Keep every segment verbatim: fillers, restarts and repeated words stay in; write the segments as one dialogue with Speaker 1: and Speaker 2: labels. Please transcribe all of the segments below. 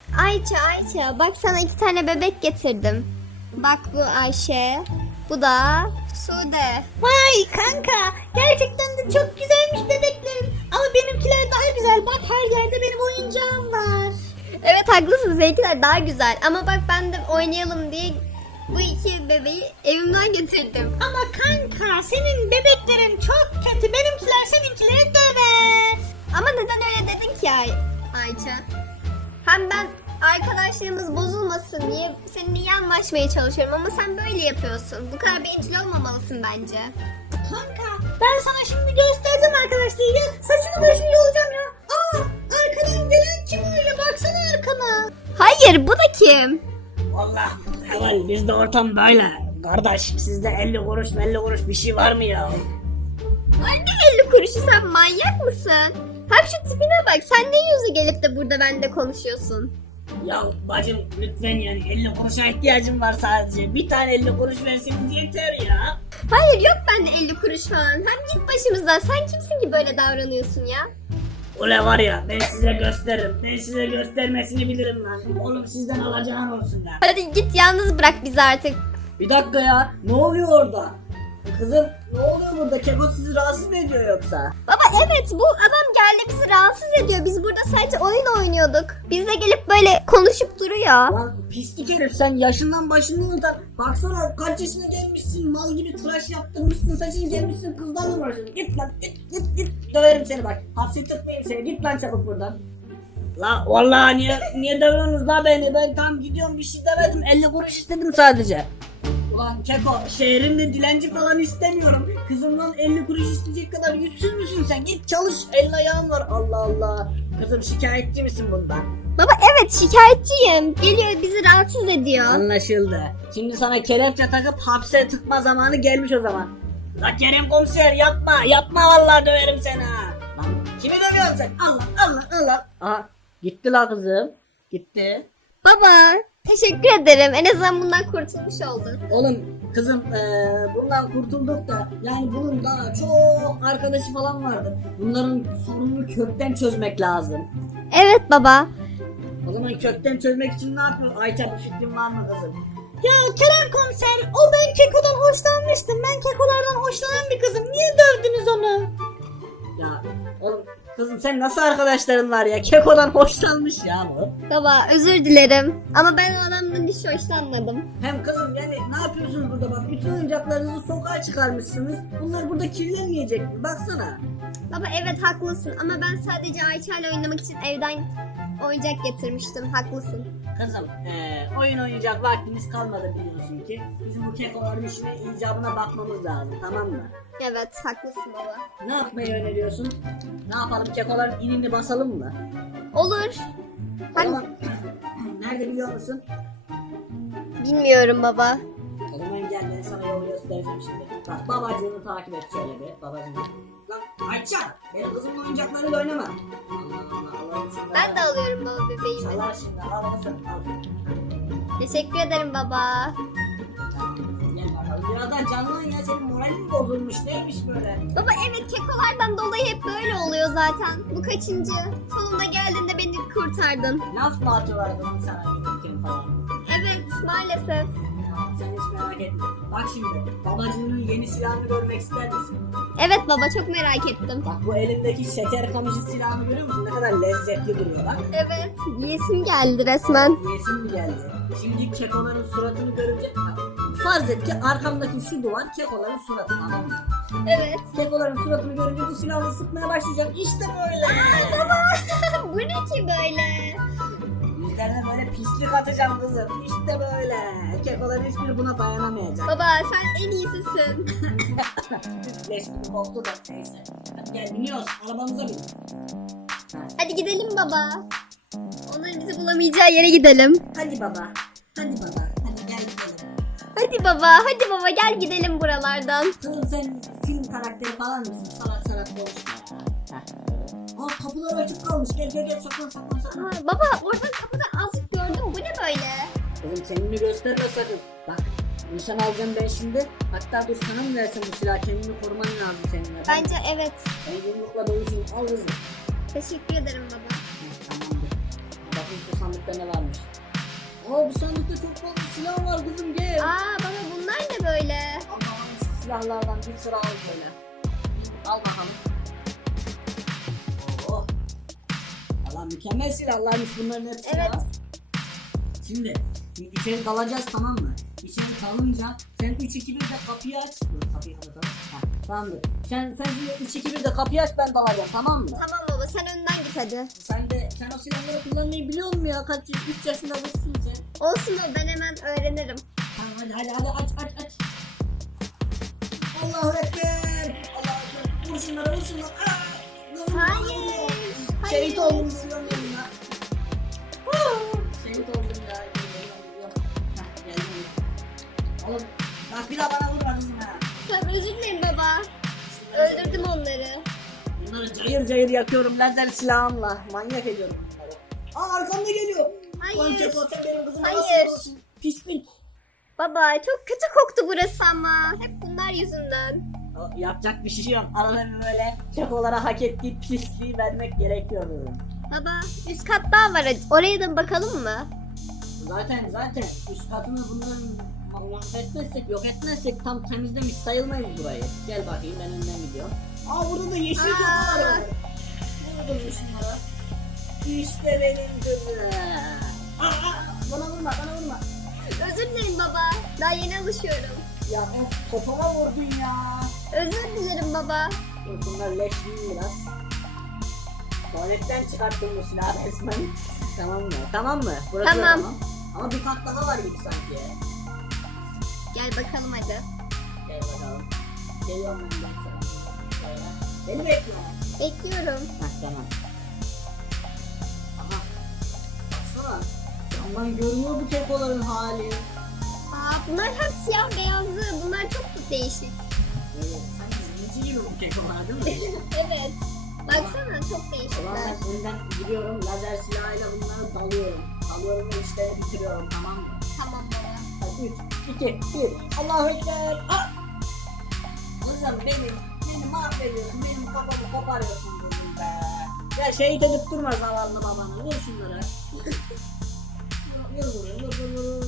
Speaker 1: Ayça Ayça bak sana iki tane bebek getirdim. Bak bu Ayşe. Bu da Sude.
Speaker 2: Vay kanka, gerçekten de çok güzelmiş bebeklerin. Ama benimkiler daha güzel. Bak her yerde benim oyuncağım var.
Speaker 1: Evet haklısın, seninkiler daha güzel. Ama bak ben de oynayalım diye bu iki bebeği evimden getirdim.
Speaker 2: Ama kanka, senin bebeklerin çok kötü. Benimkiler seninkileri döver.
Speaker 1: Ama neden öyle dedin ki Ay Ayça? Hem ben arkadaşlarımız bozulmasın diye seninle iyi anlaşmaya çalışıyorum ama sen böyle yapıyorsun. Bu kadar bencil olmamalısın bence.
Speaker 2: Kanka, ben sana şimdi göstereceğim arkadaşlar. Gel, saçını başını yolacağım ya. Aa, arkadan gelen kim öyle? Baksana arkana.
Speaker 1: Hayır, bu da kim?
Speaker 3: Vallahi Kemal, bizde ortam böyle. Kardeş, sizde elli kuruş elli kuruş bir şey var mı ya?
Speaker 1: Ay ne elli kuruşu, sen manyak mısın? Hem şu tipine bak, sen ne yüzü gelip de burada benimle konuşuyorsun?
Speaker 3: Ya bacım lütfen, yani elli kuruşa ihtiyacım var sadece. Bir tane elli kuruş verseniz yeter ya.
Speaker 1: Hayır, yok bende elli kuruş falan. Hem git başımızdan, sen kimsin ki böyle davranıyorsun ya?
Speaker 3: Ule var ya, ben size gösteririm. Ben size göstermesini bilirim lan. Oğlum sizden alacağın olsun ya.
Speaker 1: Hadi git, yalnız bırak bizi artık.
Speaker 3: Bir dakika ya, ne oluyor orada? Kızım, ne oluyor burada? Keko sizi rahatsız mı ediyor yoksa?
Speaker 1: Baba evet, bu adam geldi bizi rahatsız ediyor. Biz burada sadece oyun oynuyorduk. Bizle gelip böyle konuşup duruyor.
Speaker 3: Lan pislik herif, sen yaşından başından utan. Baksana kaç yaşına gelmişsin, mal gibi tıraş yaptırmışsın, saçını gelmişsin, kızlarla uğraşıyorsun. Git lan, git git git. Döverim seni bak. Hapse tıkmayayım seni, git lan çabuk buradan. La vallahi niye niye dövüyorsunuz la beni? Ben tam gidiyorum, bir şey demedim, elli kuruş istedim sadece. Ulan Keko, şehrimde dilenci falan istemiyorum. Kızımdan elli kuruş isteyecek kadar yüzsüz müsün sen? Git çalış, elin ayağın var. Allah Allah. Kızım, şikayetçi misin bundan?
Speaker 1: Baba evet, şikayetçiyim. Geliyor bizi rahatsız ediyor.
Speaker 3: Anlaşıldı. Şimdi sana kelepçe takıp hapse tıkma zamanı gelmiş o zaman. La Kerem komiser, yapma, yapma, vallahi döverim seni ha. Lan kimi dövüyorsun sen? Allah Allah Allah. Aha, gitti la kızım. Gitti.
Speaker 1: Baba teşekkür ederim. En azından bundan kurtulmuş oldun.
Speaker 3: Oğlum kızım, eee, bundan kurtulduk da yani bunun daha çok arkadaşı falan vardı. Bunların sorununu kökten çözmek lazım.
Speaker 1: Evet baba.
Speaker 3: O zaman kökten çözmek için ne yapıyor? Ayça, bir fikrin var mı kızım?
Speaker 2: Ya Kerem komiser, o ben Keko'dan hoşlanmıştım. Ben Keko'lardan hoşlanan bir kızım. Niye dövdünüz onu?
Speaker 3: Ya oğlum kızım, sen nasıl arkadaşların var ya? Keko'dan hoşlanmış ya bu.
Speaker 1: Baba özür dilerim. Ama ben o adamdan hiç hoşlanmadım.
Speaker 3: Hem kızım, yani ne yapıyorsunuz burada bak? Bütün oyuncaklarınızı sokağa çıkarmışsınız. Bunlar burada kirlenmeyecek mi? Baksana.
Speaker 1: Baba evet haklısın ama ben sadece Ayça ile oynamak için evden oyuncak getirmiştim. Haklısın.
Speaker 3: Kızım, eee, oyun oynayacak vaktimiz kalmadı biliyorsun ki. Bizim bu kekoların işine, icabına bakmamız lazım, tamam mı?
Speaker 1: Evet haklısın baba.
Speaker 3: Ne yapmayı öneriyorsun? Ne yapalım, kekoların inini basalım mı?
Speaker 1: Olur.
Speaker 3: O
Speaker 1: Ben
Speaker 3: zaman nerede biliyor musun?
Speaker 1: bilmiyorum baba.
Speaker 3: O zaman gel, ben sana yol göstereceğim şimdi. Bak, babacığını takip et şöyle bir, babacığını. Lan Ayça, benim kızımla oyuncaklarıyla oynama. Allah Allah, Allah'ım şunları-
Speaker 1: Ben de alıyorum baba bebeğimi.
Speaker 3: Çalar şimdi, al al sen, al.
Speaker 1: Teşekkür ederim baba.
Speaker 3: Gel bakalım, biraz daha canlan ya, senin moralin mi bozulmuş, neymiş böyle?
Speaker 1: Baba evet, kekolardan dolayı hep böyle oluyor zaten. Bu kaçıncı? Sonunda geldiğinde beni kurtardın.
Speaker 3: Laf mı atıyorlar kızım sana gelirken falan?
Speaker 1: Evet maalesef.
Speaker 3: Tamam, sen hiç merak etme. Bak şimdi, babacığının yeni silahını görmek ister misin?
Speaker 1: Evet baba, çok merak ettim.
Speaker 3: Bak, bu elindeki şeker kamışı silahını görüyor musun? Ne kadar lezzetli duruyor bak.
Speaker 1: Evet. Yesim geldi resmen.
Speaker 3: Yesin mi geldi? Şimdi kekoların suratını görünce bak, farz et ki arkamdaki şu duvar kekoların suratı, tamam mı?
Speaker 1: Evet.
Speaker 3: Kekoların suratını görünce bu silahla sıkmaya başlayacağım. İşte böyle.
Speaker 1: Baba bu ne ki böyle?
Speaker 3: Yüzlerine böyle pislik atacağım kızım. İşte böyle. Kekoların hiçbiri buna dayanamayacak.
Speaker 1: Baba sen en iyisisin.
Speaker 3: Leş gibi koktu da neyse. Hadi gel, biniyoruz. Arabamıza bin.
Speaker 1: Hadi gidelim baba. Onların bizi bulamayacağı yere gidelim.
Speaker 3: Hadi baba. Hadi baba. Hadi gel gidelim.
Speaker 1: Hadi baba, hadi baba gel gidelim buralardan.
Speaker 3: Kızım, sen film karakteri falan mısın? Salak salak konuşma. Aa, kapılar açık kalmış. Gel gel gel, saklan saklan saklan.
Speaker 1: Aa, baba oradan kapıda azıcık gördüm. Bu ne böyle?
Speaker 3: Kızım, kendini gösterme sakın. Bak, nişan alacağım ben şimdi. Hatta dur, sana mı versin bu silahı? Kendini koruman lazım seninle.
Speaker 1: Bence evet.
Speaker 3: Ben yumrukla dövüşeyim. Al kızım.
Speaker 1: Teşekkür ederim baba.
Speaker 3: Tamamdır. Bakın şu sandıkta ne varmış. Aa bu sandıkta çok fazla silah var kızım gel.
Speaker 1: Aa baba bunlar ne böyle?
Speaker 3: Al bakalım şu silahlardan bir sıra al böyle. Al bakalım. Oh. Valla mükemmel silahlarmış bunların hepsi
Speaker 1: Evet.
Speaker 3: ya. Şimdi, şimdi içeri dalacağız tamam mı? İçeri dalınca sen üç iki bir de kapıyı aç. Dur kapıyı kapatalım. Ha, tamamdır. Sen, sen şimdi üç iki bir de kapıyı aç ben dalacağım tamam mı?
Speaker 1: Tamam baba sen önden git hadi.
Speaker 3: Sen de sen o silahları kullanmayı biliyor musun ya? Kaç üç yaşında mısın sen?
Speaker 1: Olsun baba ben hemen öğrenirim.
Speaker 3: Tamam hadi hadi hadi aç aç aç. Allahu Ekber. Allahu Ekber. Vur şunları vur şunları. Aa!
Speaker 1: Hayır.
Speaker 3: Şehit
Speaker 1: Hayır.
Speaker 3: oldum diyorum ya. Şehit oldum ya. Hah geldim. Oğlum bak bir daha bana vurma kızım ha.
Speaker 1: Tamam özür dilerim baba. Öldürdüm onları.
Speaker 3: Bunları cayır cayır yakıyorum lazer silahımla. Manyak ediyorum bunları. Aa arkamda geliyor.
Speaker 1: Hayır.
Speaker 3: Lan Keko sen benim kızıma
Speaker 1: Hayır.
Speaker 3: nasıl vurursun? Pislik.
Speaker 1: Baba çok kötü koktu burası ama. Hep bunlar yüzünden.
Speaker 3: O, yapacak bir şey yok. Arada bir böyle Keko'lara hak ettiği pisliği vermek gerekiyor.
Speaker 1: Baba üst kat daha var. Oraya da bakalım mı?
Speaker 3: Zaten zaten üst katını bundan mahvetmezsek yok etmezsek tam temizlemiş sayılmayız burayı. Gel bakayım ben önden gidiyorum. Aa burada da yeşil
Speaker 1: Aa.
Speaker 3: Keko'lar var. Ne oldu şunlara? İşte benim kızım. Aa, aa, bana vurma bana vurma.
Speaker 1: Özür dilerim baba. Daha yeni alışıyorum.
Speaker 3: Ya of kafama vurdun ya.
Speaker 1: Özür dilerim baba.
Speaker 3: Dur, bunlar leş değil biraz. Tuvaletten çıkarttım bu silahı resmen. Tamam mı? Tamam mı? Burası
Speaker 1: Tamam.
Speaker 3: tamam. Ama bir kat daha var gibi sanki.
Speaker 1: Gel bakalım hadi.
Speaker 3: Gel bakalım. Geliyorum ben ben sana. Şöyle. Beni bekle.
Speaker 1: Bekliyorum.
Speaker 3: Heh tamam. Aha. Baksana. Camdan görünüyor bu kekoların hali.
Speaker 1: Aa bunlar hep siyah beyazlı. Bunlar çok değişik.
Speaker 3: Evet. Sanki zinci gibi bu kekolar değil mi?
Speaker 1: Evet. Baksana çok
Speaker 3: O zaman
Speaker 1: değişikler.
Speaker 3: ben önden gidiyorum. Lazer silahıyla bunları dalıyorum. Dalıyorum ve işlerini bitiriyorum tamam mı?
Speaker 1: Tamam baba.
Speaker 3: Hadi üç, iki, bir. Allahu Ekber. Ah! Kızım benim, beni mahvediyorsun. Benim kafamı koparıyorsun kızım be. Ya şehit edip durma zavallı babanı. Vur şunları. Vur vur vur vur vur.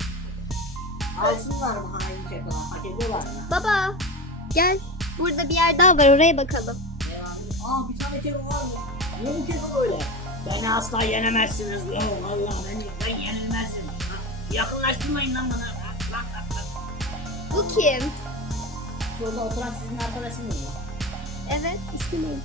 Speaker 3: Alsınlar mı hain kekolar? Hak ediyorlar mı?
Speaker 1: Baba gel. Burada bir yer daha var oraya bakalım.
Speaker 3: Aa bir tane keko var mı? Ne bu keko böyle? Beni asla yenemezsiniz. Ya Allah ben, ben yenilmezdim. Ha, yakınlaştırmayın lan bana. Ha, lan, lan, lan.
Speaker 1: Bu kim?
Speaker 3: Şurada oturan sizin arkadaşınız mı?
Speaker 1: Evet ismi neydi?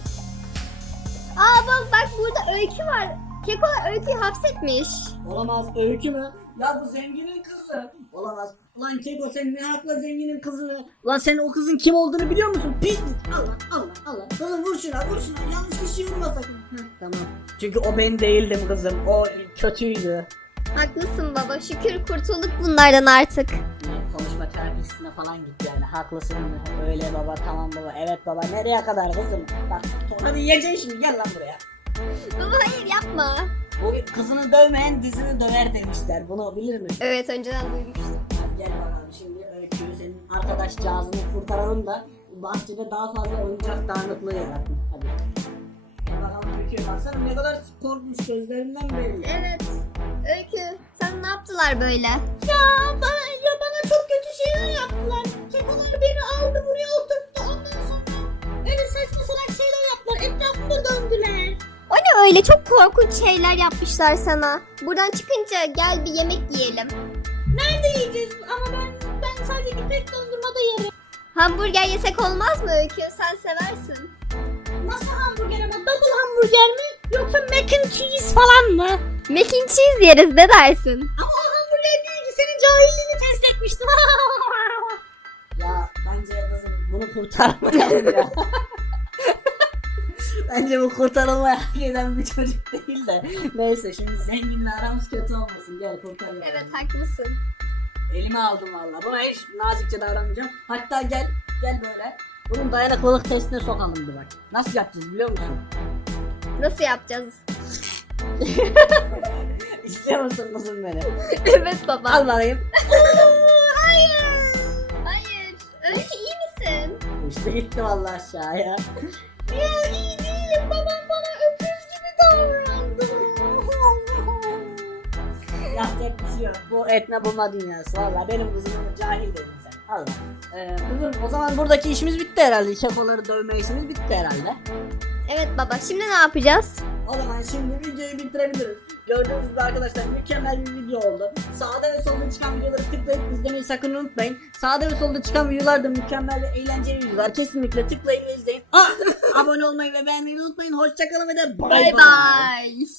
Speaker 1: Aa bak bak burada Öykü var. Kekolar Öykü'yü hapsetmiş.
Speaker 3: Olamaz öykü mü? Ya bu zenginin kızı. Olamaz. Ulan Keko sen ne hakla zenginin kızını? Ulan sen o kızın kim olduğunu biliyor musun? Pis. Allah Allah Allah. Kızım vur şuna vur şuna. Yanlış kişiyi vurma sakın. Heh, tamam. Çünkü o ben değildim kızım. O kötüydü.
Speaker 1: Haklısın baba. Şükür kurtulduk bunlardan artık.
Speaker 3: Konuşma terapisine falan git yani. Haklısın. Öyle baba tamam baba. Evet baba. Nereye kadar kızım? Bak hadi yiyeceksin şimdi gel lan buraya.
Speaker 1: Baba hayır yapma.
Speaker 3: Bu kızını dövmeyen dizini döver demişler. Bunu bilir misin?
Speaker 1: Evet önceden duymuştum.
Speaker 3: Hadi gel bakalım şimdi öyküyü senin arkadaş cihazını kurtaralım da bahçede daha fazla oyuncak dağınıklığı yaratın. Hadi. Gel bakalım öyküye baksana ne kadar korkmuş gözlerinden belli.
Speaker 1: Evet. Öykü sen ne yaptılar böyle?
Speaker 2: Ya bana, ya bana çok kötü şeyler yaptılar. Kekolar beni aldı buraya oturttu. Ondan sonra öyle saçma salak şeyler yaptılar. Etrafımda döndüler.
Speaker 1: O ne öyle çok korkunç şeyler yapmışlar sana. Buradan çıkınca gel bir yemek yiyelim.
Speaker 2: Nerede yiyeceğiz? Ama ben ben sadece bir tek dondurma da yerim.
Speaker 1: Hamburger yesek olmaz mı Öykü? Sen seversin.
Speaker 2: Nasıl hamburger ama? Double hamburger mi? Yoksa mac and cheese falan mı?
Speaker 1: Mac and cheese yeriz ne dersin?
Speaker 2: Ama o hamburger değil ki. Senin cahilliğini test etmiştim.
Speaker 3: Ya bence kızım bunu kurtarmayalım ya. Bence bu kurtarılmaya hak eden bir çocuk değil de. Neyse şimdi zenginle aramız kötü olmasın. Gel kurtaralım.
Speaker 1: Evet haklısın.
Speaker 3: Elime aldım valla. Buna hiç nazikçe davranmayacağım. Hatta gel gel böyle. Bunun dayanıklılık testine sokalım bir bak. Nasıl yapacağız biliyor musun?
Speaker 1: Nasıl yapacağız?
Speaker 3: İstiyor musun kızım beni?
Speaker 1: Evet baba.
Speaker 3: Al bakayım.
Speaker 1: Hayır. Hayır. Öykü iyi misin?
Speaker 3: İşte gitti valla aşağıya.
Speaker 2: Ya iyi değilim. Babam bana öküz gibi davrandı.
Speaker 3: yapacak bir şey yok. Bu etme bulma dünyası. Valla benim kızımın cahil dedin sen. Allah. Ee, kızım o zaman buradaki işimiz bitti herhalde. Kekoları dövme işimiz bitti herhalde.
Speaker 1: Evet baba, şimdi ne yapacağız?
Speaker 3: O zaman şimdi videoyu bitirebiliriz. Gördüğünüz gibi arkadaşlar mükemmel bir video oldu. Sağda ve solda çıkan videoları tıklayıp izlemeyi sakın unutmayın. Sağda ve solda çıkan videolar da mükemmel ve eğlenceli videolar. Kesinlikle tıklayın ve izleyin. Ah, abone olmayı ve beğenmeyi unutmayın. Hoşçakalın ve de bay
Speaker 1: Bay
Speaker 3: bay.
Speaker 1: bay.